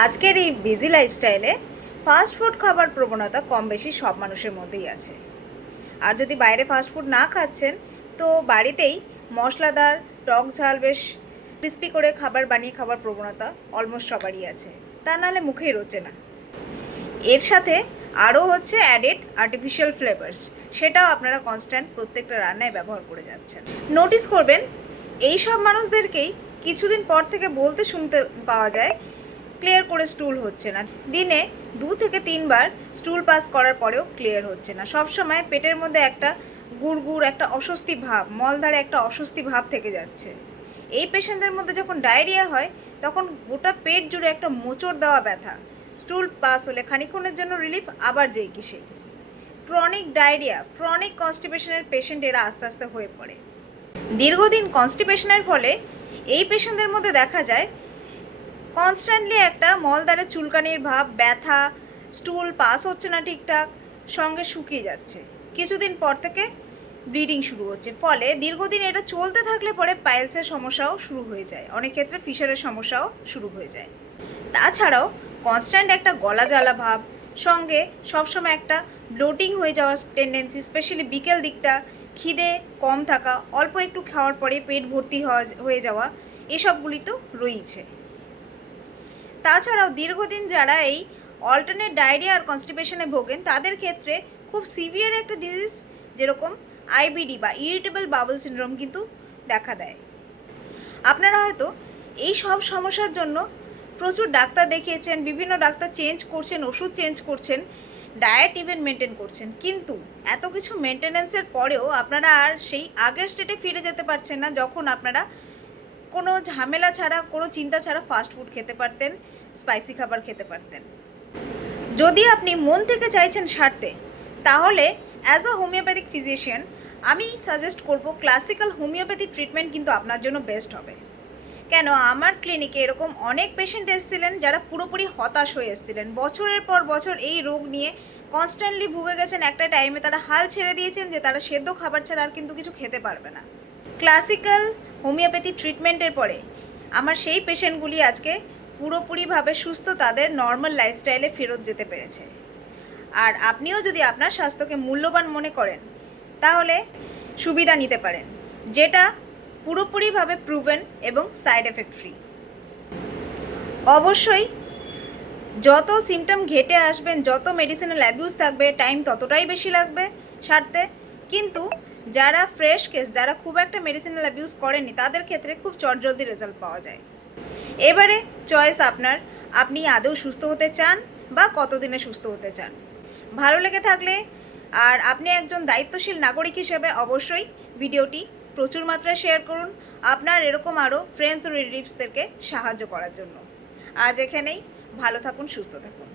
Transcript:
আজকের এই বিজি লাইফস্টাইলে ফাস্ট ফুড খাবার প্রবণতা কম বেশি সব মানুষের মধ্যেই আছে। আর যদি বাইরে ফাস্ট ফুড না খাচ্ছেন, তো বাড়িতেই মশলাদার টক ঝাল বেশ ক্রিস্পি করে খাবার বানিয়ে খাবার প্রবণতা অলমোস্ট সবারই আছে, তা নাহলে মুখেই রোচে না। এর সাথে আরও হচ্ছে অ্যাডেড আর্টিফিশিয়াল ফ্লেভার্স, সেটাও আপনারা কনস্ট্যান্ট প্রত্যেকটা রান্নায় ব্যবহার করে যাচ্ছেন। নোটিস করবেন এই সব মানুষদেরকেই কিছুদিন পর থেকে বলতে শুনতে পাওয়া যায় ক্লিয়ার করে স্টুল হচ্ছে না। দিনে 2 থেকে 3 বার স্টুল পাস করার পরেও ক্লিয়ার হচ্ছে না। সবসময় পেটের মধ্যে একটা গুড়গুড় একটা অস্বস্তি ভাব, মলধারে একটা অস্বস্তি ভাব থেকে যাচ্ছে। এই পেশেন্টদের মধ্যে যখন ডায়রিয়া হয় তখন গোটা পেট জুড়ে একটা মোচড় দেওয়া ব্যথা। স্টুল পাস হলে খানিকক্ষণের জন্য রিলিফ, আবার যেই কি সেই। ক্রনিক ডায়রিয়া, ক্রনিক কনস্টিপেশনের পেশেন্ট এরা আস্তে আস্তে হয়ে পড়ে। দীর্ঘদিন কনস্টিপেশনের ফলে এই পেশেন্টদের মধ্যে দেখা যায় কনস্ট্যান্টলি একটা মলদ্বারে চুলকানির ভাব, ব্যথা, স্টুল পাস হচ্ছে না ঠিকঠাক, সঙ্গে শুকিয়ে যাচ্ছে। কিছুদিন পর থেকে ব্লিডিং শুরু হচ্ছে। ফলে দীর্ঘদিন এটা চলতে থাকলে পরে পাইলসের সমস্যাও শুরু হয়ে যায়, অনেক ক্ষেত্রে ফিশারের সমস্যাও শুরু হয়ে যায়। তাছাড়াও কনস্ট্যান্ট একটা গলা জ্বালা ভাব, সঙ্গে সবসময় একটা ব্লোটিং হয়ে যাওয়ার টেন্ডেন্সি, স্পেশালি বিকেল দিকটা খিদে কম থাকা, অল্প একটু খাওয়ার পরে পেট ভর্তি হয়ে যাওয়া, এসবগুলি তো রয়েছে। তাছাড়াও দীর্ঘদিন যারা এই অল্টারনেট ডায়রিয়া আর কনস্টিপেশনে ভোগেন তাদের ক্ষেত্রে খুব সিভিয়ার একটা ডিজিজ যেরকম আইবিডি বা ইরিটেবল বাউল সিনড্রোম কিন্তু দেখা দেয়। আপনারা হয়তো এই সব সমস্যার জন্য প্রচুর ডাক্তার দেখিয়েছেন, বিভিন্ন ডাক্তার চেঞ্জ করছেন, ওষুধ চেঞ্জ করছেন, ডায়েট ইভেন মেনটেন করছেন, কিন্তু এত কিছু মেনটেন্যান্সের পরেও আপনারা আর সেই আগের স্টেটে ফিরে যেতে পারছেন না, যখন আপনারা কোনো ঝামেলা ছাড়া, কোনো চিন্তা ছাড়া ফাস্ট ফুড খেতে পারতেন, স্পাইসি খাবার খেতে পারতেন। যদি আপনি মন থেকে চাইছেন সারতে, তাহলে অ্যাজ আ হোমিওপ্যাথিক ফিজিশিয়ান আমি সাজেস্ট করব ক্লাসিক্যাল হোমিওপ্যাথি ট্রিটমেন্ট কিন্তু আপনার জন্য বেস্ট হবে। কেন, আমার ক্লিনিকে এরকম অনেক পেশেন্ট এসেছিলেন যারা পুরোপুরি হতাশ হয়ে এসেছিলেন, বছরের পর বছর এই রোগ নিয়ে কনস্ট্যান্টলি ভুগে গেছেন। একটা টাইমে তারা হাল ছেড়ে দিয়েছেন যে তারা সেদ্ধ খাবার ছাড়া আর কিন্তু কিছু খেতে পারবে না। ক্লাসিক্যাল হোমিওপ্যাথি ট্রিটমেন্টের পরে আমার সেই পেশেন্টগুলি আজকে পুরোপুরিভাবে সুস্থ, তাদের নর্মাল লাইফস্টাইলে ফেরত যেতে পেরেছে। আর আপনিও যদি আপনার স্বাস্থ্যকে মূল্যবান মনে করেন তাহলে সুবিধা নিতে পারেন, যেটা পুরোপুরিভাবে প্রুভেন এবং সাইড এফেক্ট ফ্রি। অবশ্যই যত সিমটম ঘেটে আসবেন, যত মেডিসিনাল অ্যাবিউজ থাকবে, টাইম ততটাই বেশি লাগবে সারতে। কিন্তু যারা ফ্রেশ কেস, যারা খুব একটা মেডিসিনাল অ্যাবিউজ করেনি, তাদের ক্ষেত্রে খুব চটজলদি রেজাল্ট পাওয়া যায়। এবারে চয়েস আপনার, আপনি আদৌ সুস্থ হতে চান বা কতদিনে সুস্থ হতে চান। ভালো লেগে থাকলে আর আপনি একজন দায়িত্বশীল নাগরিক হিসেবে অবশ্যই ভিডিওটি প্রচুর মাত্রায় শেয়ার করুন আপনার এরকম আরও ফ্রেন্ডস ও রিলেটিভসদেরকে সাহায্য করার জন্য। আজ এখানেই, ভালো থাকুন, সুস্থ থাকুন।